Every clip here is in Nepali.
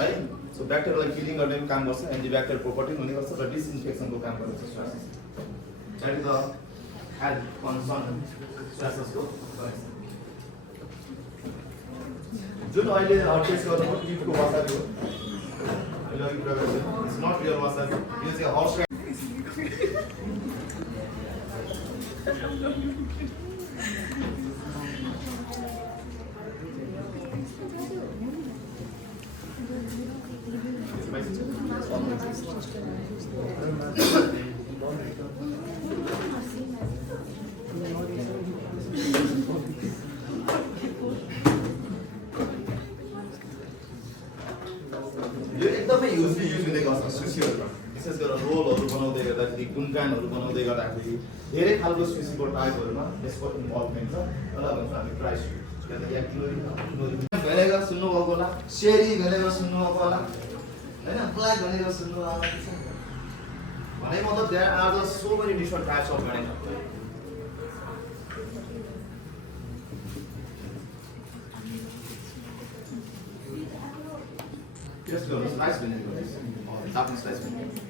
है सो ब्याक्टेरियालाई किलिङ गर्ने काम गर्छ एन्टिब्याक्टेरियल प्रोपर्टी हुने गर्छ र डिसइन्फेक्सनको काम गर्छ sauces that is the health concern स्वासेसको जुन अहिले टेस्ट गर्नु टिपको वासाबी हो अहिले अघि कुरा गरेको इट्स नट रियल वासाबी यो चाहिँ हर्स यो एकदमै युजली युज हुँदै गर्छ सुसीहरूमा विशेष गरेर रोलहरू बनाउँदै गर्दाखेरि गुन्कानहरू बनाउँदै गर्दाखेरि धेरै खालको सुसीको टाइपहरूमा यसको इन्भल्भमेन्ट छ त्यसलाई भन्छ हामी ड्राई सुसी भेनेगर सुन्नुभएको होला सेरी भेनेगर सुन्नुभएको होला होइन ब्ल्याक भेनेगर सुन्नु होला भने मतलब there are the so many different types of vinegar Just go to slice vinegar. Japanese slice vinegar.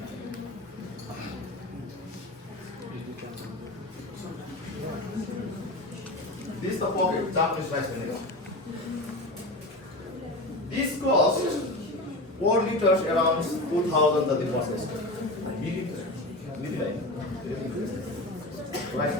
This is the pocket, Japanese slice vinegar. This costs 4 liters around 2,000 that the processed. Right.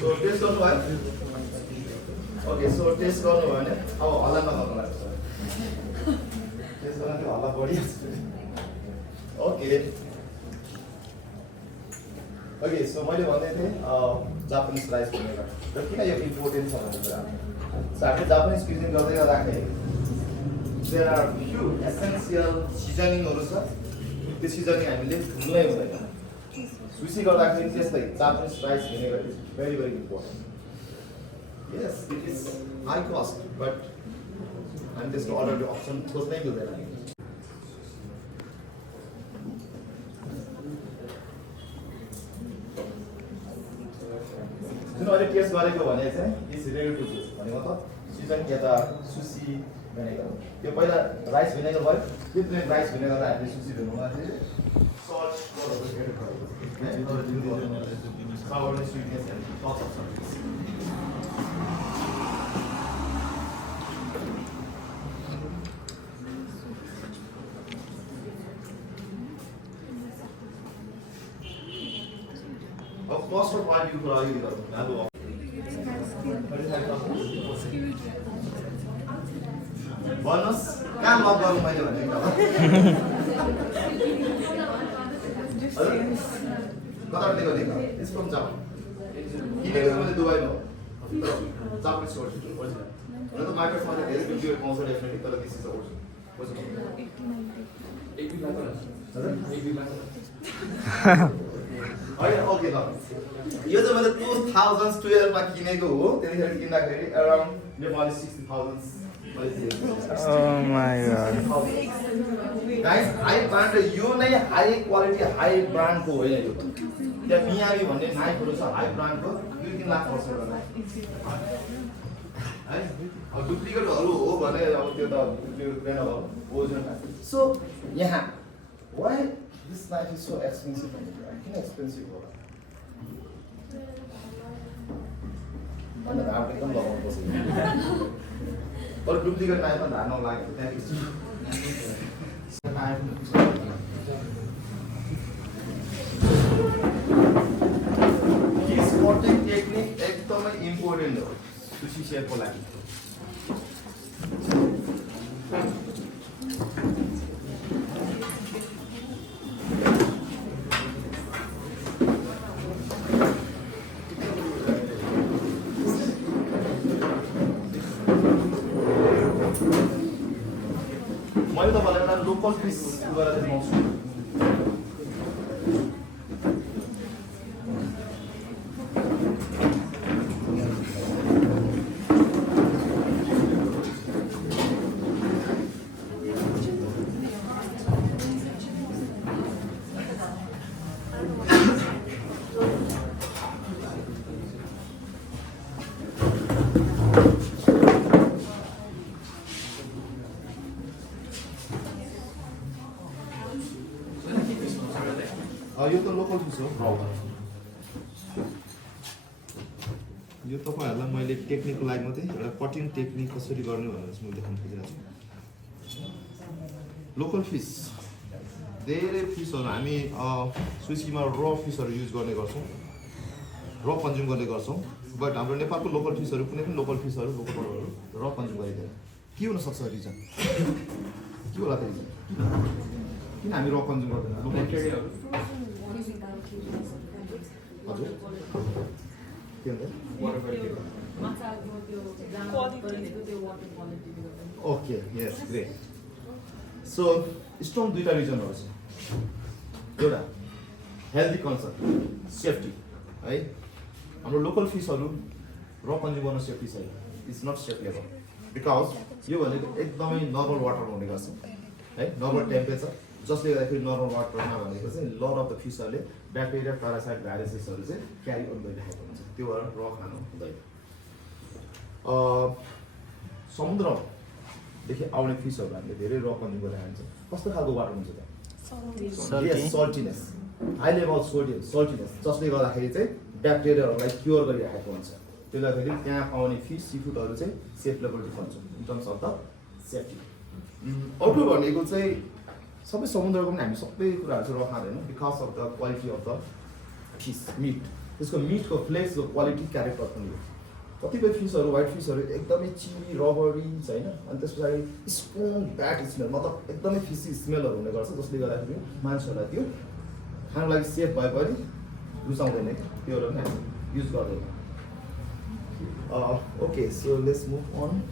So taste गर्नु भयो ओके सो टेस्ट गर्नु भयो भने अब हल्ला नगर्नु लाग्छ टेस्ट गर्न त्यो हल्ला बढिहाल्छ ओके ओके सो मैले भन्दै थिएँ जापानिज राइस भनेर र किन यो इम्पोर्टेन्ट छ भन्ने कुरा सो हामीले जापानिज क्युजिन गर्दै गर्दाखेरि देयर आर फ्यु एसेन्सियल सिजनिङहरू छ त्यो सिजनिङ हामीले भुल्नै हुँदैन सुसी गर्दाखेरि त्यस्तै Japanese rice vinegar is very very important yes it is high cost but हामी त्यसको अलरेडी अप्सन खोज्नै मिल्दैन जुन अहिले टेस्ट गरेको भने चाहिँ इज रेडी टु युज भने मतलब सिजन या त सुसी भिनेगर त्यो पहिला राइस भिनेगर भयो त्यो राइस भिनेगरलाई हामीले सुसी भिनेगरलाई सल्ट गरेर एड गरेको sourness, sweetness, and lots of sweetness. Of course, what point you could argue with bonus, can log on my It's from Japan. He lives in Dubai now. Japanese original. Another market for the very good console definitely. This is the original. What's it called? 80 lakhs. Okay, now. यो चाहिँ मैले 2012 मा किनेको हो त्यतिखेर किन्दाखेरि around Nepali 60,000 Oh my god. Guys, high brand यो नै हाई क्वालिटी हाई ब्रान्डको होइन यो त्यहाँ मियामी भन्ने नाइफहरू छ हाई ब्रान्डको 2-3 लाख पर्छ होला है अब डुप्लिकेटहरू हो भने अब त्यो त डुप्लिकेट कुनै नभयो ओरिजिनल सो यहाँ why this knife is so expensive किन एक्सपेन्सिभ होला अन्त धार एकदम लगाउनु पर्छ तर डुप्लिकेट नाइफमा धार नलाग्यो त्यहाँदेखि This cutting technique एकदमै इम्पोर्टेन्ट हो सुशी शेफको लागि मैले तपाईँलाई एउटा लोकल पिस गरेर देखाउँछु यो त लोकल फिस हो राउ यो तपाईँहरूलाई मैले टेक्निकको लागि मात्रै एउटा कटिङ टेक्निक कसरी गर्ने भनेर चाहिँ म देखाउन खोजिरहेको छु लोकल फिस धेरै फिसहरू हामी स्विचीमा र फिसहरू युज गर्ने गर्छौँ र कन्ज्युम गर्ने गर्छौँ बट हाम्रो नेपालको लोकल फिसहरू कुनै पनि लोकल फिसहरू लोकलहरू र कन्ज्युम गरिँदैन के हुनसक्छ रिजन के होला त रिजन किन हामी र कन्ज्युम गर्दैन लोकल हजुर के भन्छ ओके यस ग्रेट सो स्ट्रङ दुईवटा रिजनहरू छ एउटा हेल्दी कन्सर्ट सेफ्टी है हाम्रो लोकल फिसहरू र कन्ज्युम गर्न सेफ्टी छैन it's not safe level because यो भनेको एकदमै नर्मल वाटरमा हुने गर्छ है नर्मल टेम्परेचर जसले गर्दाखेरि नर्मल वाटरमा भनेको चाहिँ लट अफ द फिसहरूले ब्याक्टेरिया प्यारासाइट भाइरसेसहरू चाहिँ क्यारी अन गरिरहेको हुन्छ त्यो भएर र खानु हुँदैन समुद्रदेखि आउने फिसहरू हामीले धेरै र कन्ज्युम गरेर खान्छ कस्तो खालको वाटर हुन्छ त सल्टिनेस हाई लेभल सोडियम सल्टिनेस जसले गर्दाखेरि चाहिँ ब्याक्टेरियाहरूलाई क्योर गरिरहेको हुन्छ त्यसले गर्दाखेरि त्यहाँ पाउने फिस सी फुडहरू चाहिँ सेफ लेभल डिफरेन्ट छ in terms of the safety अर्को भनेको चाहिँ सबै समुद्रको पनि हामी सबै कुराहरू चाहिँ रखाँदैन because of the quality of the fish meat त्यसको मिटको फ्लेक्सको क्वालिटी क्यारेक्टर पनि हो कतिपय फिसहरू व्हाइट फिसहरू एकदमै चिनी रबरी होइन अनि त्यस पछाडि स्ट्रङ ब्याड स्मेल मतलब एकदमै फिसी स्मेलहरू हुने गर्छ जसले गर्दाखेरि मान्छेहरूलाई त्यो खानको लागि सेफ भए पनि रुचाउँदैन त्योहरू पनि हामी युज गर्दैन okay so let's move on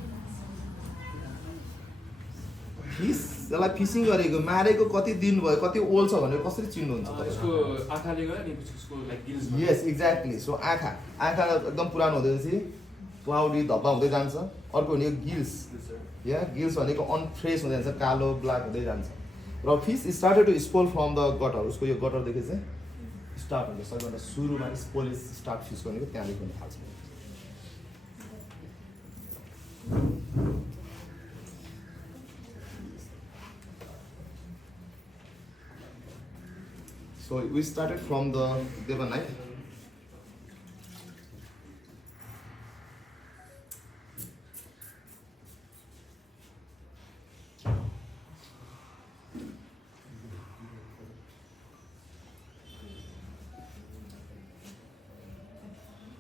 fish त्यसलाई फिसिङ गरेको मारेको कति दिन भयो कति ओल्ड छ भनेर कसरी चिन्नुहुन्छ यसको आँखाले गर्दा नि यसको लाइक गिल्स यस एक्ज्याक्टली सो आँखा एकदम पुरानो हुँदैपछि क्लाउडी धब्बा हुँदै जान्छ अर्को भनेको गिल्स या गिल्स भनेको अनफ्रेस हुँदै जान्छ कालो ब्ल्याक हुँदै जान्छ र fish started to spoil from the gutter उसको यो गटरदेखि चाहिँ स्टार्ट हुन्छ सबैभन्दा सुरुमा स्पोल स्टार्ट फिस भनेको त्यहाँदेखि हुन थाल्छ So we started from the Devanite.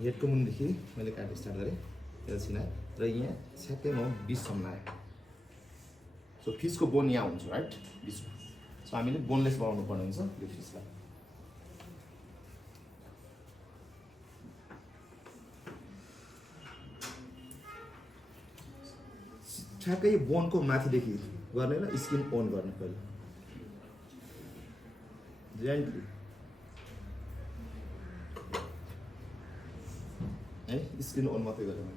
हेडको मुनिदेखि मैले काट्न स्टार्ट गरेँ त्यसलाई छिनाएँ र यहाँ छ्याक्कै म बिचसम्म आएँ सो फिसको बोन यहाँ हुन्छ राइट बिचमा सो हामीले बोनलेस बनाउनु पर्ने हुन्छ यो फिसलाई ठ्याक्कै बोनको माथिदेखि गर्ने र स्किन ओन गर्ने पहिले जेन्टली है स्किन ओन मात्रै गरेर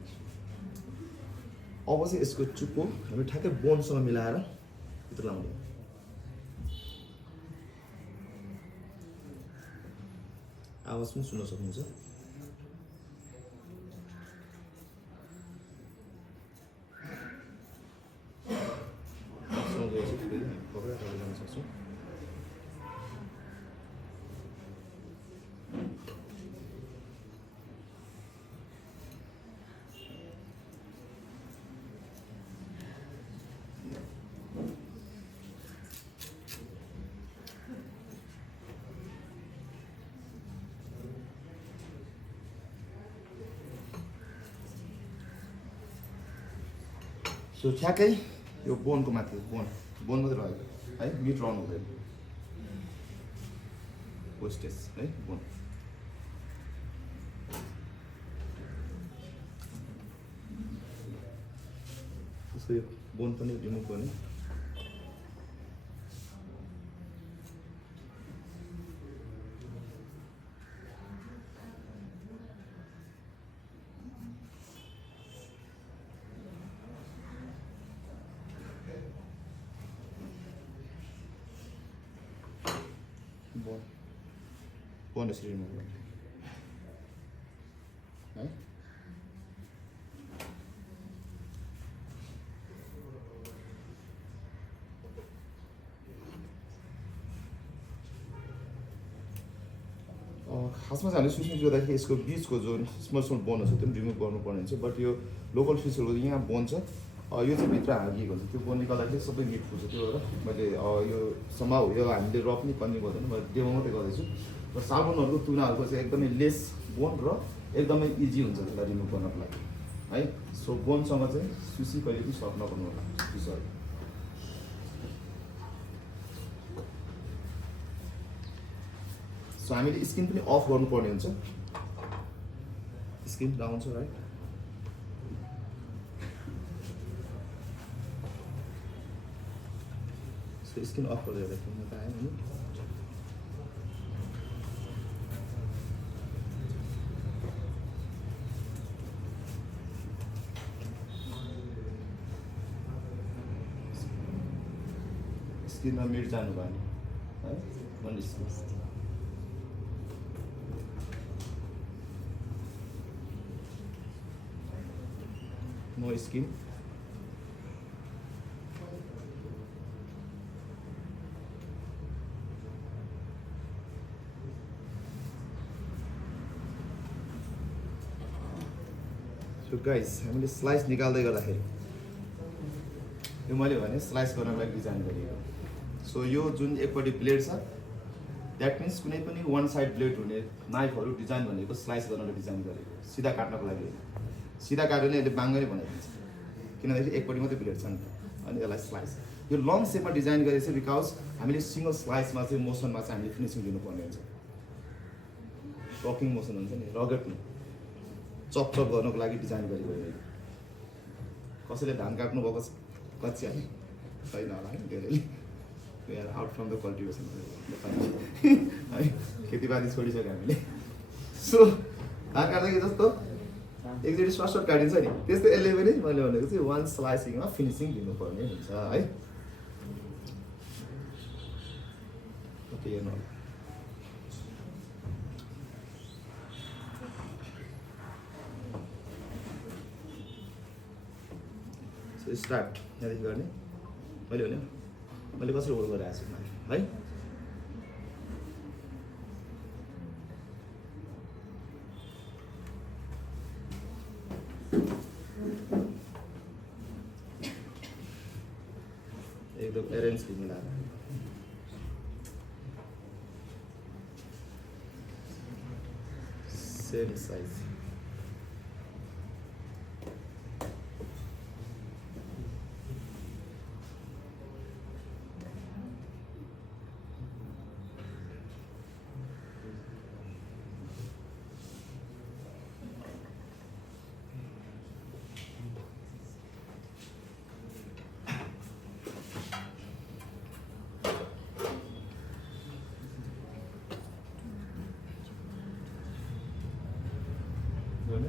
अब चाहिँ यसको चुप्पो हामी ठ्याक्कै बोनसँग मिलाएर भित्र लाउने आवाज पनि सुन्न सक्नुहुन्छ सो ठ्याक्कै यो बोनको माथि बोन मात्रै रह्यो है मिट रहनु हुँदैन पोस्टेज है बोन त्यसको यो बोन पनि रिमुभ गर्ने बोन यसरी रिमुभ गर्ने है खासमा चाहिँ हामीले सुइसिङ गर्दाखेरि यसको बिचको जुन स्मल स्मल बोनहरू छ त्यो पनि रिमुभ गर्नुपर्ने हुन्छ बट यो लोकल फिसहरूको यहाँ बोन छ यो चाहिँ भित्र हालिएको हुन्छ त्यो बोन निकाल्दाखेरि सबै मिट फुट्छ त्यो भएर मैले यो सम्भव यो हामीले र पनि कन्टिन्यू गर्दैन मैले डेमो मात्रै गर्दैछु र साबुनहरूको तुनाहरूको चाहिँ एकदमै लेस बोन र एकदमै इजी हुन्छ त्यसलाई रिमुभ गर्नको लागि है सो बोनसँग चाहिँ सुसी कहिले पनि सर्ट नगर्नु होला सुसहरू सो हामीले स्किन पनि अफ गर्नुपर्ने हुन्छ स्किन डाउन छ राइट सो स्किन अफ गरेर हेर्दाखेरि त आयो नि स्किनमा मिट जानु भयो है मन skin no skin so guys हामीले स्लाइस निकाल्दै गर्दाखेरि यो मैले भने स्लाइस गर्नको लागि डिजाइन गरिएको सो यो जुन एकपट्टि ब्लेड छ द्याट मिन्स कुनै पनि वान साइड ब्लेड हुने नाइफहरू डिजाइन भनेको स्लाइस गर्नलाई डिजाइन गरेको सिधा काट्नको लागि सिधा काटेर यसले बाङ्गै बनाइदिन्छ किनभने एकपट्टि मात्रै ब्लेड छ नि त अनि यसलाई स्लाइस यो लङ सेपमा डिजाइन गरेको छ बिकज हामीले सिङ्गल स्लाइसमा चाहिँ मोसनमा चाहिँ हामीले फिनिसिङ दिनुपर्ने हुन्छ टकिङ मोसन हुन्छ नि रगट्नु चप चप गर्नको लागि डिजाइन गरेको होइन कसैले धान काट्नु भएको छ कच्ची है छैन होला है धेरैले आउट फ्रम द कल्टिभेसन है खेतीपाती छोडिसक्यो हामीले सो धान काट्दाखेरि जस्तो एकचोटि सर्ट काटिन्छ नि त्यस्तै यसले पनि मैले भनेको चाहिँ वान स्लाइसिङमा फिनिसिङ दिनुपर्ने हुन्छ है ओके हेर्नु सो स्टार्ट यहाँदेखि गर्ने मैले भने मैले कसरी होल्ड गरिरहेको छु है एकदम एरेन्ज मिलाएर सेम साइज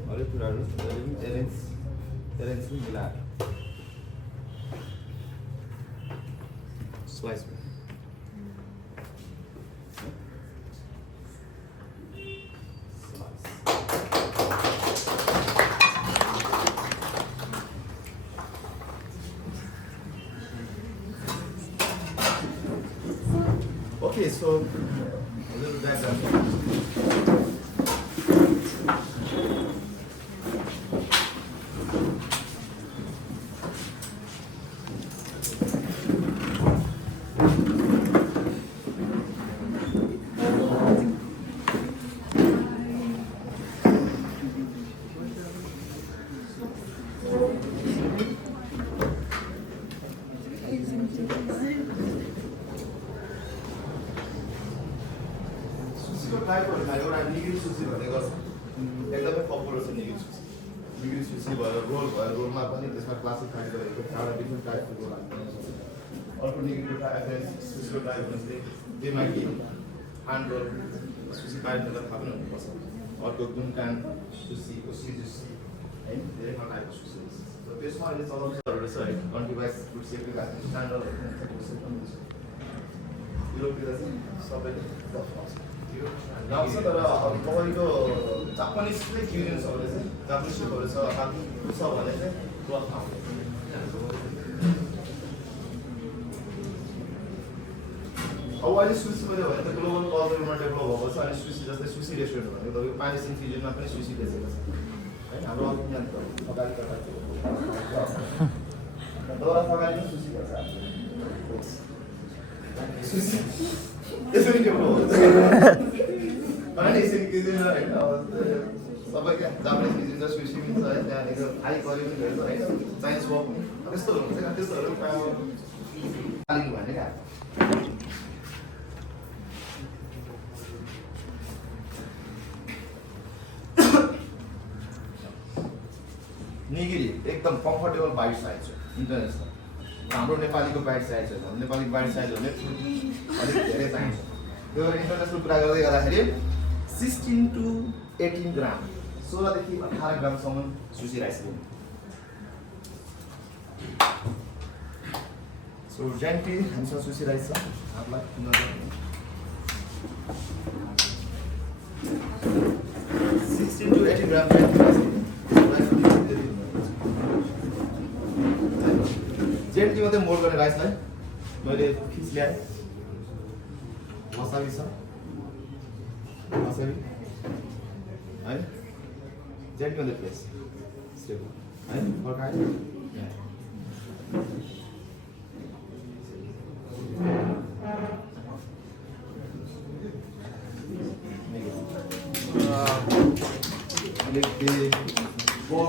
हरेक कुराहरू एरेन्ज मिलाएर slice Okay, so a little diagram. टाइपहरूमा एउटा निगिरी सुसी भन्ने गर्छ एकदमै पपुलर छ निगिरी सुसी भयो रोल भयो रोलमा पनि त्यसमा क्लासिफाई गरेको एउटा डिफ्रेन्ट टाइपको रोल हाल्नु अर्को निगिरीको टाइप सुसीको टाइप भनेपछि त्यसमा कि ह्यान्ड रोल सुसी पाइनुलाई थाहा पनि हुनुपर्छ अर्को गुन्कान सुसी ओसी सुसी है धेरै टाइपको सुसी त्यसमा अहिले चलाउँछहरू छ है कन्टिभाइस फुड सेफ्टी स्ट्यान्डर्डहरू युरोपतिर चाहिँ सबैले लाउँछ तर तपाईँको जापानिजकै क्युरियन्सहरूले चाहिँ जापानिज सुपहरू छ भने चाहिँ क्लथ आउँछ अब अहिले सुसी मैले भने त ग्लोबल कल्चरमा डेभलप भएको छ अनि सुसी जस्तै सुसी रेस्टुरेन्ट भनेको तपाईँको पानी इन्फ्युजनमा पनि सुसी बेचेको छ होइन हाम्रो अभियान त थकाली दौरा थकाली पनि सुसी गर्छ सुसी यसरी डेभलप हुन्छ अनि यसरी किजिन होइन सबै क्या जापानिज किजिन छ सुसी पनि छ है त्यहाँनिर थाई करी पनि भेट्छ होइन चाइनिज वक पनि त्यस्तोहरू हुन्छ क्या त्यस्तोहरू कालिङ भने क्या निगिरी एकदम कम्फर्टेबल बाइट साइज हो इन्टरनेसनल हाम्रो नेपालीको बाइट साइज हो हाम्रो नेपालीको बाइट साइज हो भने अलिक धेरै चाहिन्छ त्यो इन्टरनेसनल कुरा गर्दै गर्दाखेरि 16 to 18 ग्राम 16 देखि 18 ग्रामसम्म सुसी राइस दिनु सो जेन्टी हामीसँग सुसी राइस छ हातलाई 16 to 18 ग्राम जेन्टी राइस जेन्टी मात्रै मोल्ड गर्ने राइसलाई मैले फिस ल्याएँ वसाबी छ वसाबी है जेन्टी मात्रै प्लेस है फर्काएँ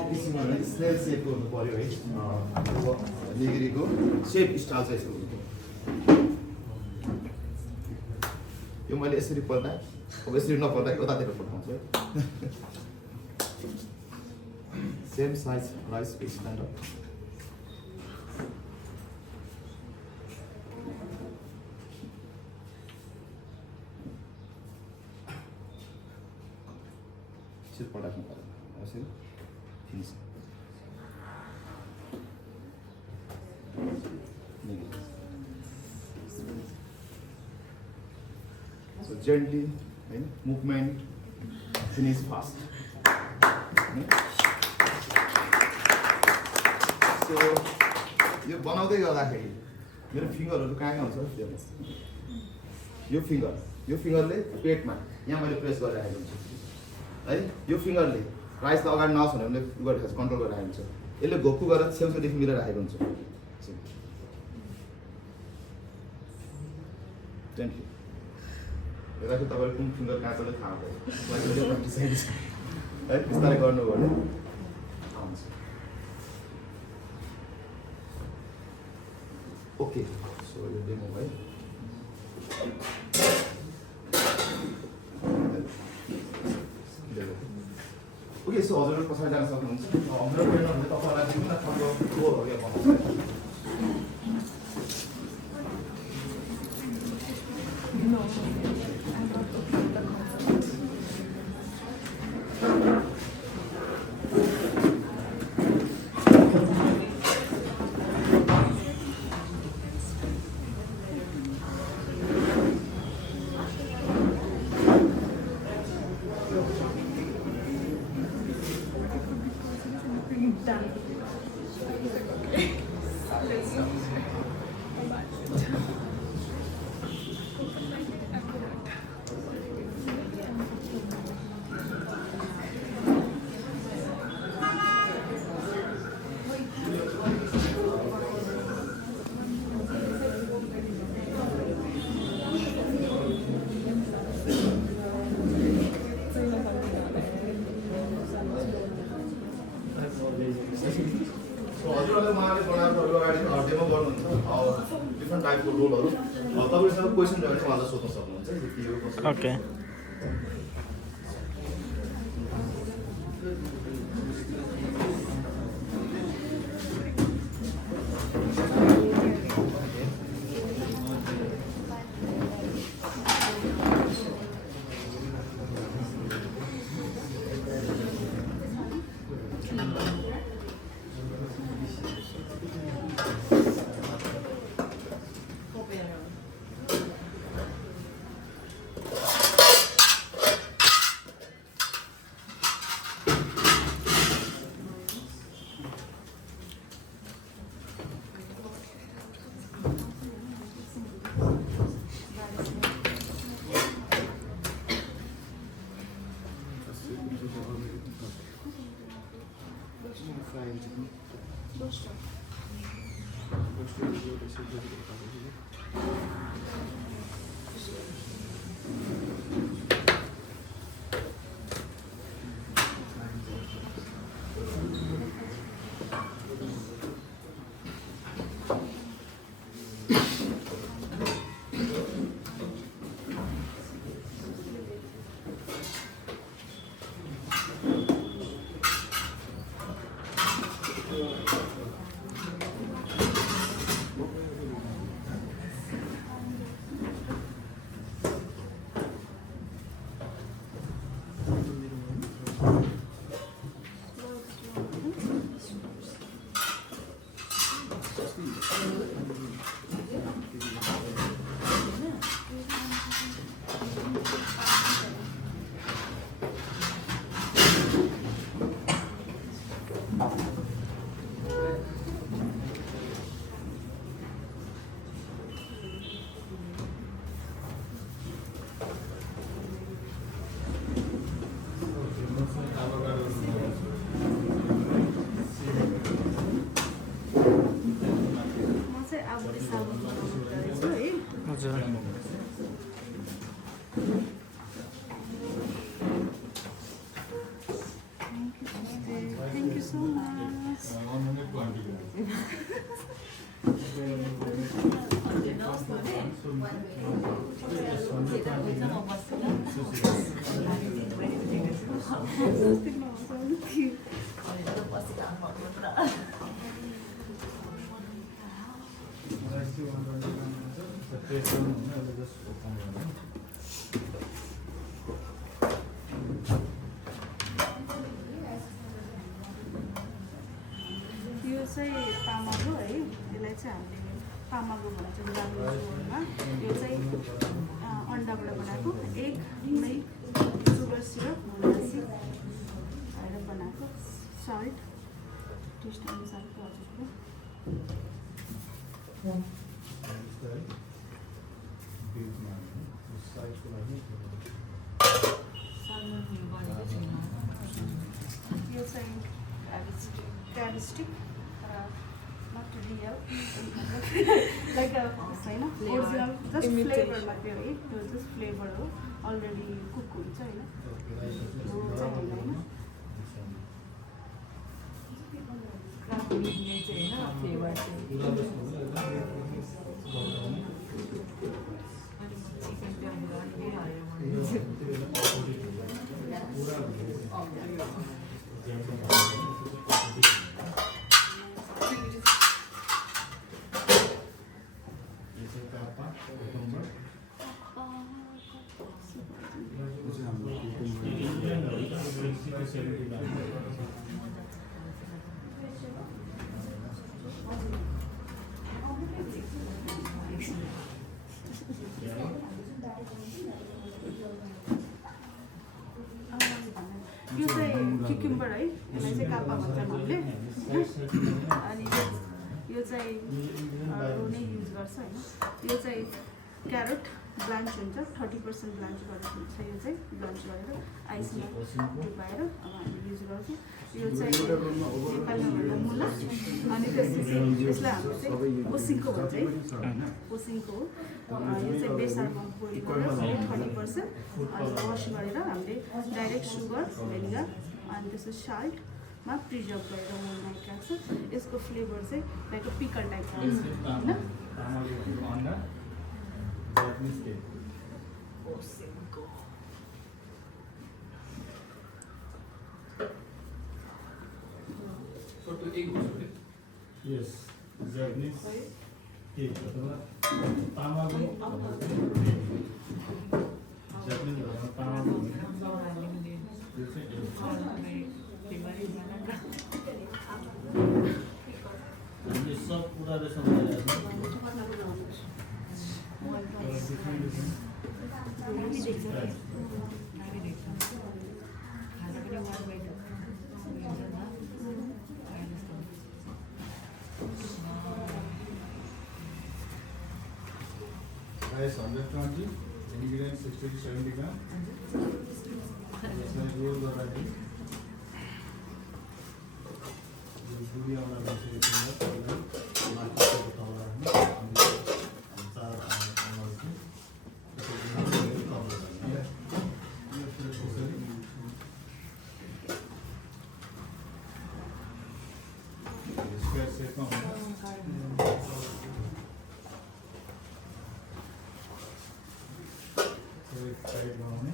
किसिममा स्नेल सेपको हुनु पऱ्यो है निगिरीको सेप स्टाइल चाहिँ यस्तो हुनु यो मैले यसरी पल्टाएँ अब यसरी नपल्टाएँ उतातिर पल्टाउँछु है same size rice stand up यसरी पल्टाउनु पर्यो यसरी finish So gently, right? Movement, finish fast. So यो बनाउँदै गर्दाखेरि मेरो फिङ्गरहरू कहाँ हुन्छ हेर्नुहोस् यो फिङ्गरले पेटमा यहाँ मैले प्रेस गरिरहेको हुन्छु है यो फिङ्गरले राइसलाई अगाडि नआओस् भने मैले गरिरहेको छु कन्ट्रोल गरिरहेको हुन्छ यसले घोप्पु गरेर छेउछेउदेखि मिलाइरहेको हुन्छ जेन्टली हेर्दाखेरि तपाईँले कुन फिङ्गर कहाँ चल्यो थाहा हुँदैन है बिस्तारै गर्नु भने आउँछ ओके सो यो डेमो भयो ओके सो हजुरहरू पछाडि जान सक्नुहुन्छ हाम्रो ट्रेनरहरूले तपाईँलाई विभिन्न खालको रोलहरू यहाँ बनाउँछ हजुरहरूले उहाँले बनाएको अगाडि डेमो गर्नुहुन्छ डिफ्रेन्ट टाइपको रोलहरू तपाईँसँग क्वेसन छ भने उहाँलाई सोध्न सक्नुहुन्छ ओके म चाहिँ आबुले साबुन बनाउनु रहेछु है हजुर थ्याङ्क यू सो मच यो चाहिँ तामागो है यसलाई चाहिँ हामीले तामागो भन्छौँ राम्रो झोलमा यो चाहिँ अन्डाबाट बनाएको एग नै सुगर सिरप मोलासी हालेर बनाएको सल्ट टेस्ट अनुसारको हजुरको यो चाहिँ क्याबिस्टिक नट रियल लाइक होइन ओरिजिनल जस्ट फ्लेभरमा त्यो है त्यो जस्ट फ्लेभर हो अलरेडी कुक हुन्छ होइन त्यो चाहिँ होइन यो चाहिँ क्युक्युम्बर है यसलाई चाहिँ काप्पा भन्छौँ हामीले अनि यो चाहिँ नै युज गर्छ होइन यो चाहिँ क्यारोट ब्लान्च हुन्छ 30% ब्लान्च गरेको हुन्छ यो चाहिँ ब्लान्च गरेर आइसमा डुबाएर अब हामीले युज गर्छौँ यो चाहिँ नेपालीमा भन्दा मुला अनि त्यसपछि यसलाई हाम्रो चाहिँ ओसिङको भन्छ है ओसिङको हो यो चाहिँ बेसारमा बोइल गरेर 30% अनि वास गरेर हामीले डाइरेक्ट सुगर भेनिगर अनि त्यसपछि साल्टमा प्रिजर्भ गरेर मोल्ड राखेको छ यसको फ्लेभर चाहिँ लाइक पिकल टाइपको हुन्छ होइन Japanese cake. So to egg also, right? Yes, Japanese cake. Tamago. Japanese tamago. ये सब पूरा रेशम का है Rice 120, ingredients 60 to 70 grams. Roll variety. दुनियाँबाट गइसकेको छ मार्केटको तलमा हामी चार आउँछु स्क्वायर सेपमा साइड बनाउने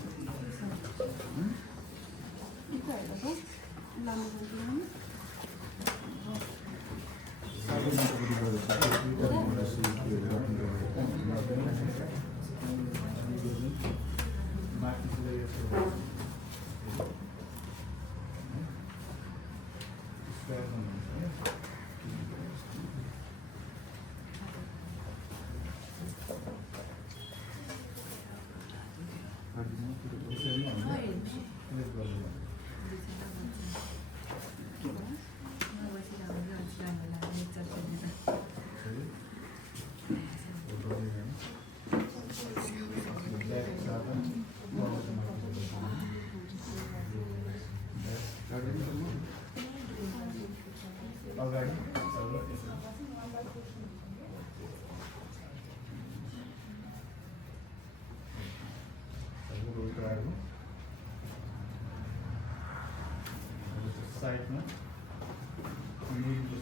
साइडमा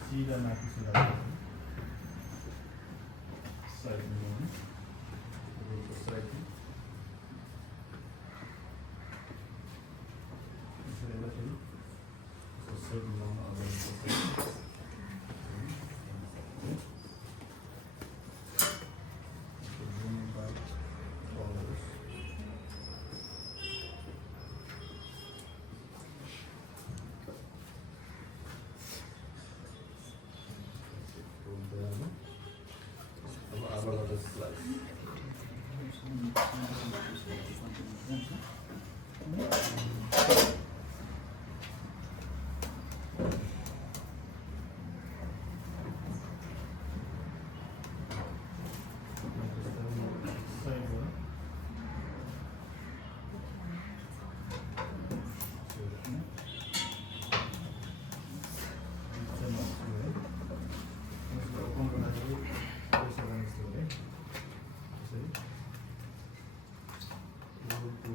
सिधा माथि सिधा साइडमा साइडमा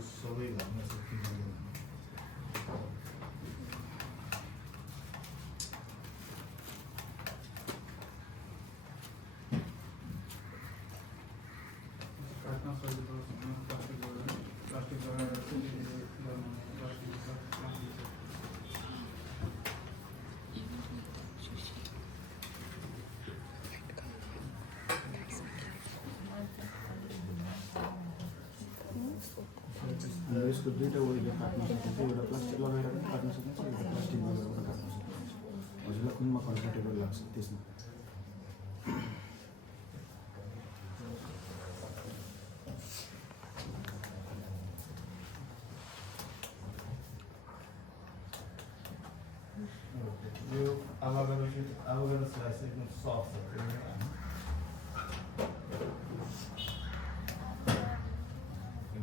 सबै घरमा यसको दुईवटा वेले काट्न सकिन्छ एउटा प्लास्टिक लगाएर पनि काट्न सकिन्छ एउटा प्लास्टिक लगाएर पनि काट्न सकिन्छ हजुरलाई कुनमा कम्फर्टेबल लाग्छ त्यसमा यो avocado slice एकदम सफ्ट छ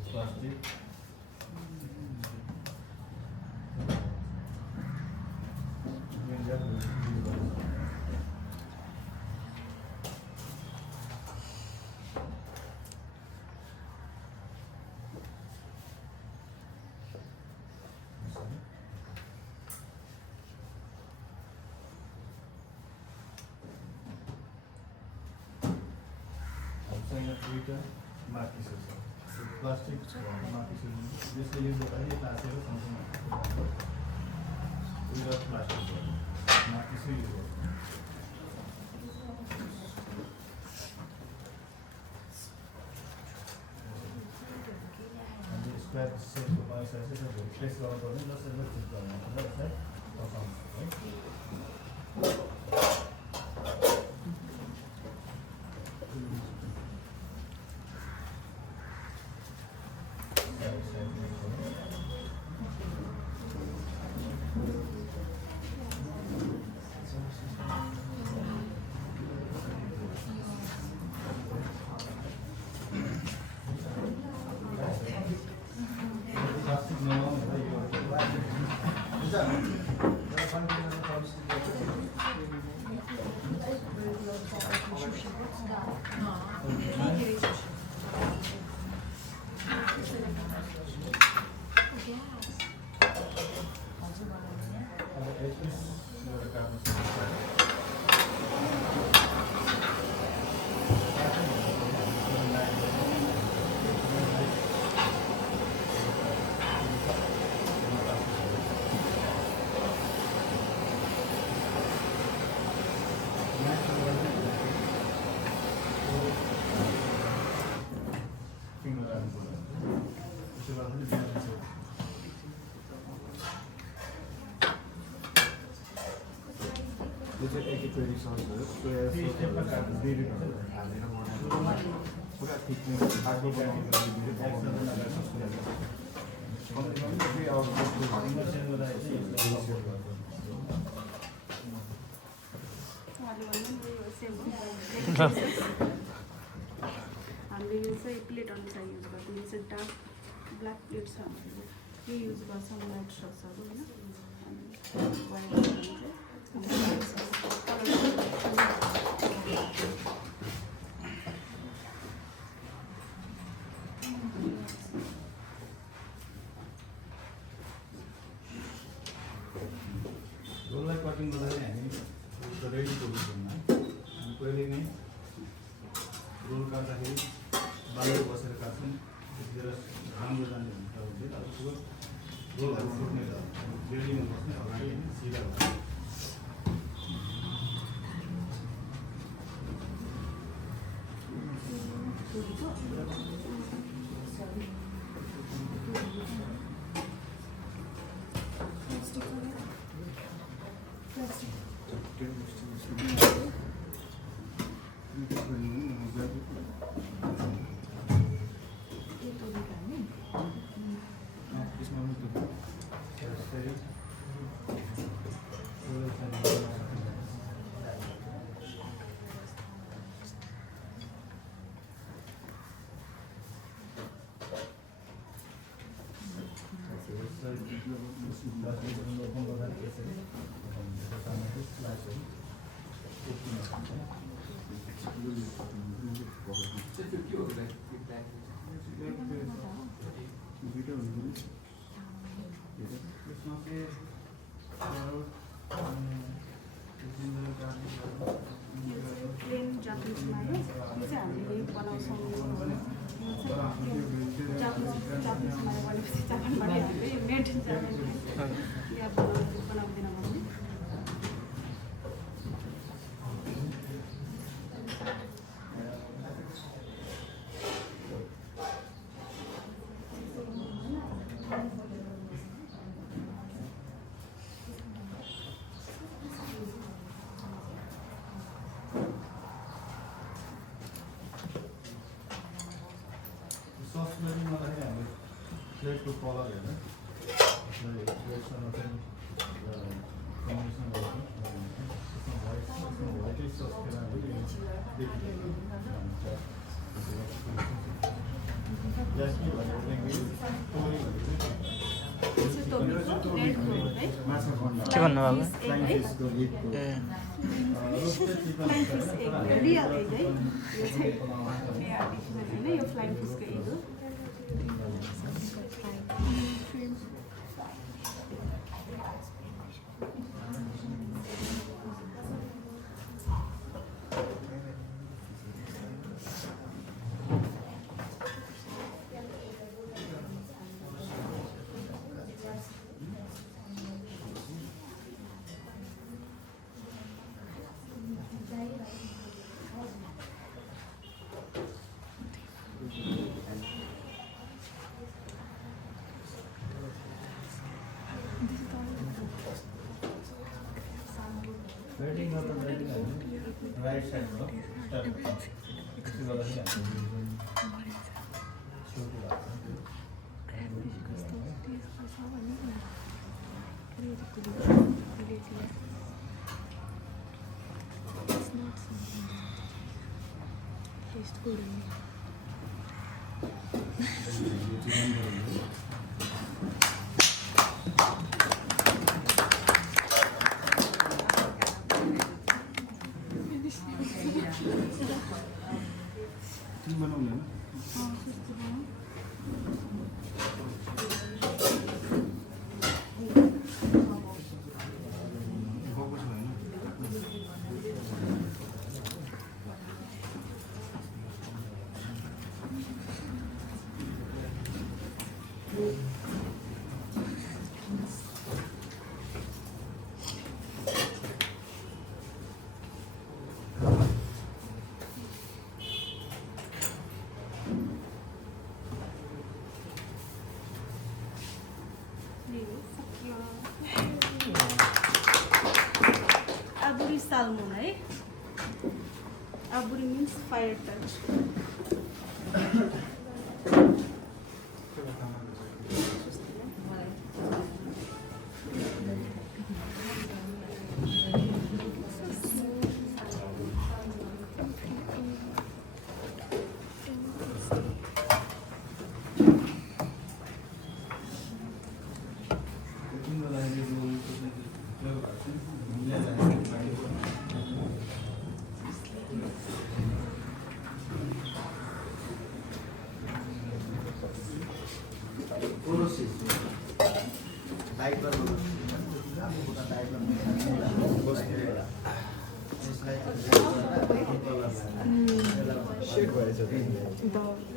प्लास्टिक दुईवटा माथि छ प्लास्टिक माथि छ यसले युज गर्दाखेरि तासेर सँगसँगै दुईवटा प्लास्टिक छ माथि छ युज गर्छ हामी स्क्वायर सेपको बनाइसकेपछि त्यसलाई प्लेस गर्नु पर्ने जसरी फिट गर्नु पर्छ है प्लास्टिक नलाउनु यो चाहिँ एकिपेरिक ससहरू सोया सस हालेर बनाएको पुरा थिकनेस आगो बनाउनुको लागि भिडियो हामीले यो चाहिँ प्लेट अनुसार युज गर्छौँ। यो चाहिँ डार्क ब्ल्याक प्लेट छ हामीले यो युज गर्छौँ लाइट ससहरू रोललाई कटिङ गर्दाखेरि हामी रेडीको रूपमा पहिले नै रोल काट्दाखेरि बाहिर बसेर काट्छौँ त्यतिखेर राम्रो जाने हुन्छ अब रोलहरू फुट्ने त रेडीमा बस्ने अगाडि सिधा हुन्छ। प्लेन जापानिज मायो यो चाहिँ हामीले बनाउँछौँ। जापानिज मायो भनेपछि जापानबाट हामीले मेड इन जापान या बनाउँदैन भने प्लेटको कलर हेर्नु प्लेटसँग चाहिँ कम्बिनेसन व्हाइटै सस के भन्नुभएको? रियल एग है यो चाहिँ आर्टिफिसियल होइन यो फ्लाइङ फिसको एग हो। राइट साइडबाट स्टार्ट त्यसो गर्दाखेरि साल्मोन है आबुरी means fire touch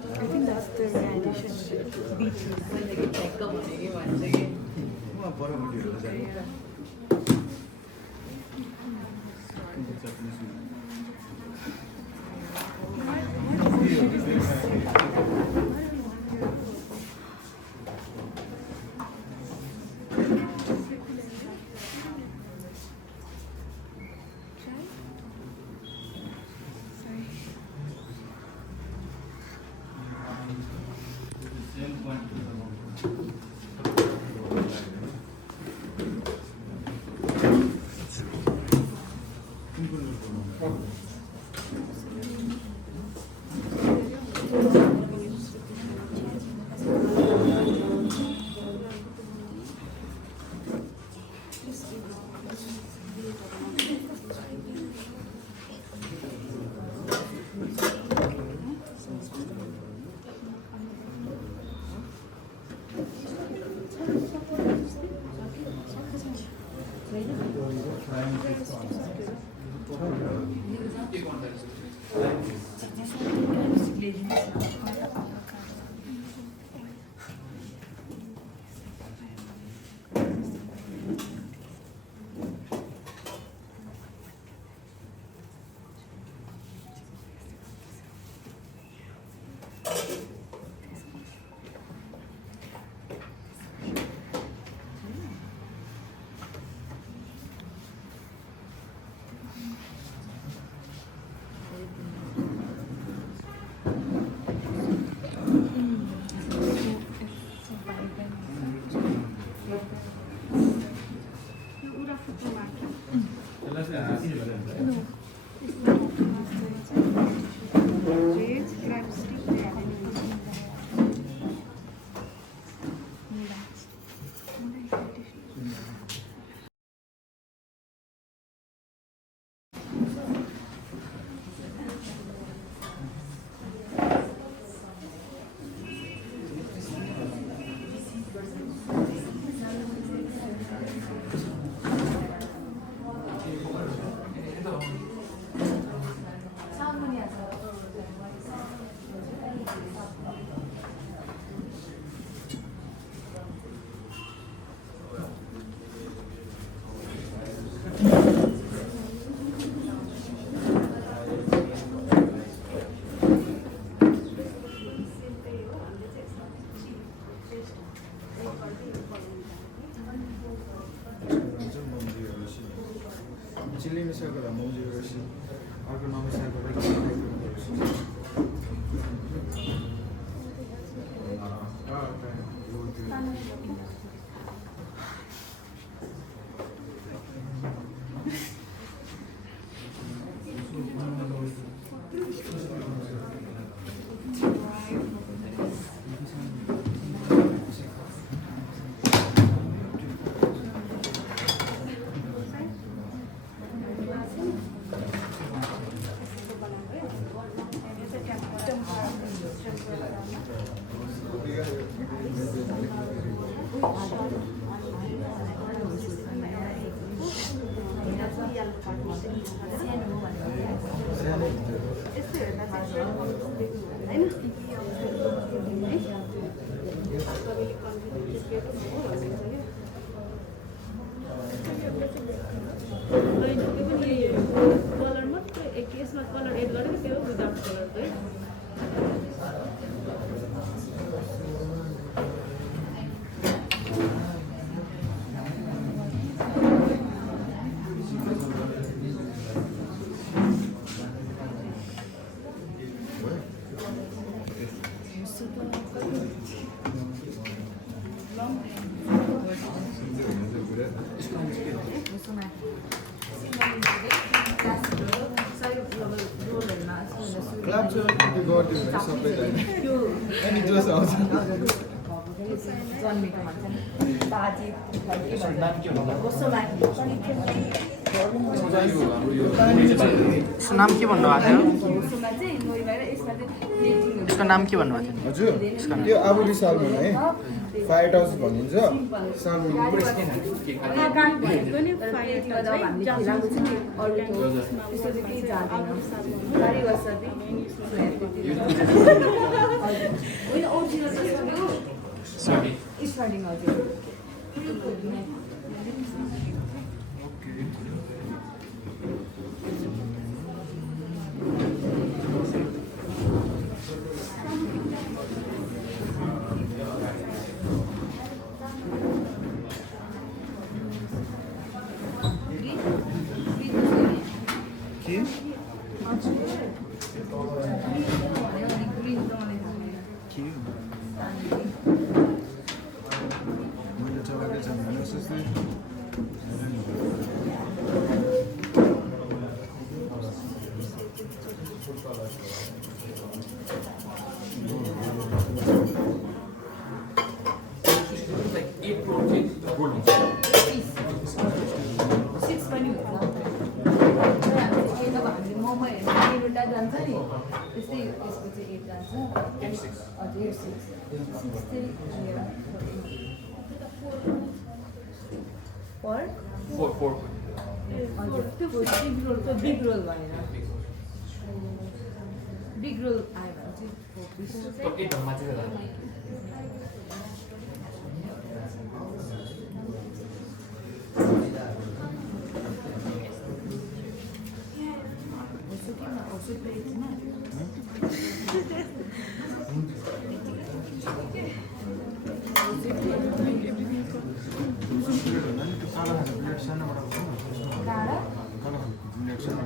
I think that's the radiation chilli मिसाएको भए मौजीको रसी अर्को नमिसाएको भए कलर मात्रै एक यसमा कलर एड गरेको त्यो विदाउट कलरको है क्लाप चाहिँ त्यो गरिदियो भने सबैजना अनि जोस आउँछ जन्मेको भन्छ नि बाजे नाम के भन्नु कस्तो लाग्यो यसको नाम के भन्नुभएको थियो उसमा चाहिँ नोरी भएर यसमा चाहिँ प्लेटिङ हुन्छ यसको नाम के भन्नुभएको थियो हजुर त्यो आबुली सालमन है फाइट हाउस भनिन्छ सालमन भनेको नि फाइट हामीले खेलाएको छ नि अरू त्यस्तो चाहिँ केही जाँदैन साह्रै वर्ष होइन ओरिजिनल सरी स्टार्टिङ हजुर मैले चलाएकै छ भने जस्तै like 8 protein gold हुन्छ 6 पनि हुन्छ अब हामीले मोमो हेर्नु एउटा जान्छ नि त्यस्तै त्यसको चाहिँ 8 जान्छ हजुर 6 त्यस्तै पर 4 हजुर त्यो बिग रोल भनेर बिग रोल आयो भने चाहिँ 4 पिस तो 8 मा चाहिँ त्यो कालो खालको प्लेट सानोबाट टाढा कालो खालको प्लेट सानो